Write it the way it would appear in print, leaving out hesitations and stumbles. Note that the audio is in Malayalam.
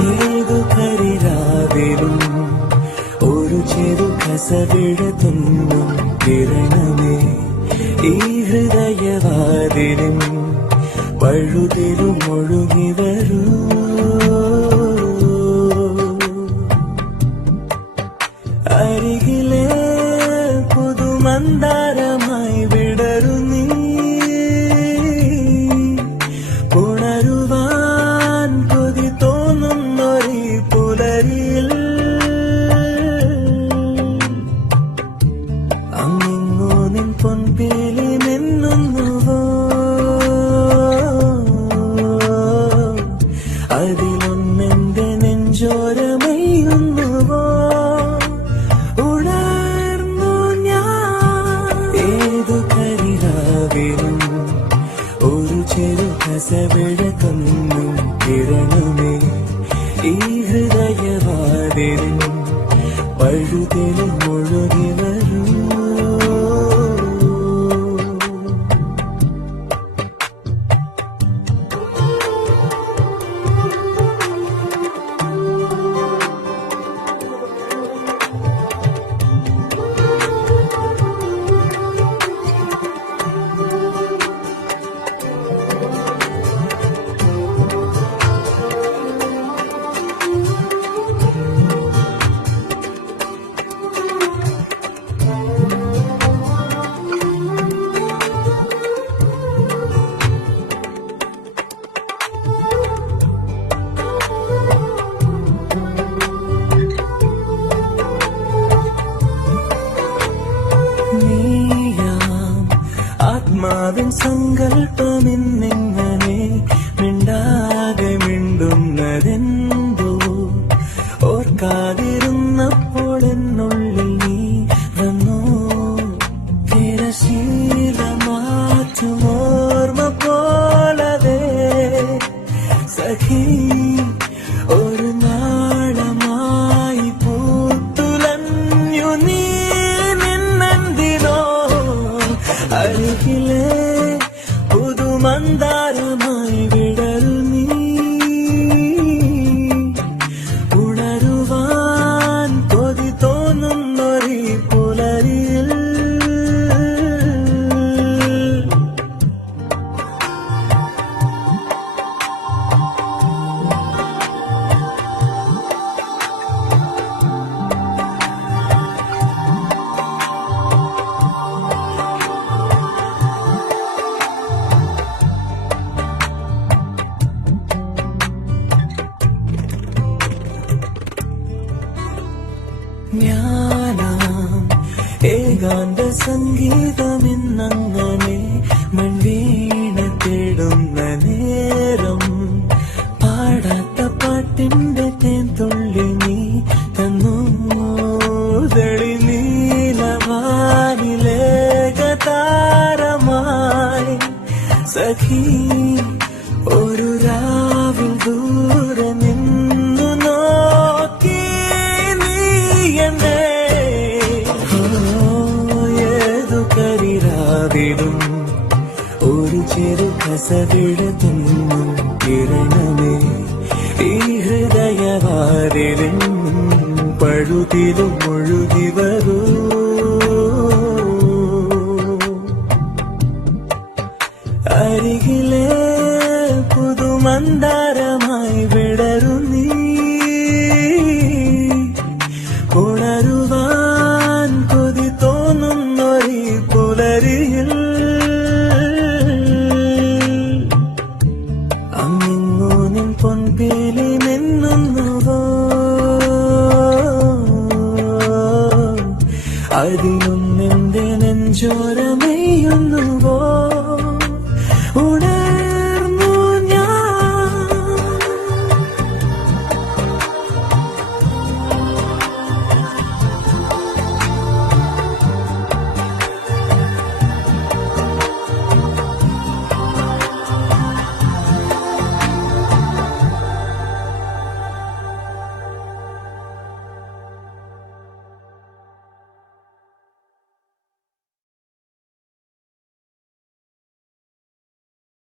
ഏതു കരിരാവിലും ഒരു ചെറു കസവിഴത്തുന്നും കിരണമേ ഈ ഹൃദയവാതിലും പഴുതിലും ഒഴുകി വരൂ. അരികിലെ പുതുമന്ദാരമായി വിടരു നീ, ഉണരുവാൻ കൊതി തോന്നുന്നൊരു പുലരിയിൽ അങ്ങിങ്ങോ നിൻ പൊൻപേലി നിന്നുവോ, അതിലൊന്നെന്റെ നെഞ്ചോരമയുന്നുവോ. ഉണർന്നു ഞാൻ ഏതു കരിരാവിലും ഒരു ചെറു കസവിഴത്തുന്നു കിരണമേ ഈ ഹൃദയവാതിലും പഴുതിലും ഒഴുകി വരൂ. ആത്മാവിൻ സങ്കല്പമിന്നിങ്ങനെ മിണ്ടാതെ മിണ്ടുന്നതെന്തോ ഓർക്കാതിരുന്നപ്പോൾ എന്നുള്ളിൽ നീ വന്നോ. തിരശീല മാറ്റുമോർമ്മ പോലവേ സഖി ഒരു നാളമായി പൂത്തുലഞ്ഞു നീ നിന്നെന്തിനോ. അരികിലെ പുതുമന്ദാരമായി വിടരു നീ, ഉണരുവാൻ കൊതി തോന്നുന്നൊരു പുലരിയിൽ ഞാനാം ഏകാന്ത സംഗീതമെന്നങ്ങനെ മൺവീണ തേടുന്ന നേരം പാടാത്ത പാട്ടിന്റെ തേൻതുള്ളി നീ തന്നു. തെളി നീലവാനിലേകതാരമായി സഖി ഒരു രാവിൽ ദൂരെ നിന്നു നോക്കി ഏതു കരിരാവിലും ഒരു ചെറു കസവിഴത്തുന്നു കിരണമേ ഈ ഹൃദയവാതിലും പഴുതിലും ഒഴുകി വരൂ. അരികിലെ പുതുമന്ദാരമായി വിടരു നീ, ഉണരുവാൻ കൊതി തോന്നുന്നൊരു പുലരിയിൽ അങ്ങിങ്ങോ നിൻ പൊൻപേലി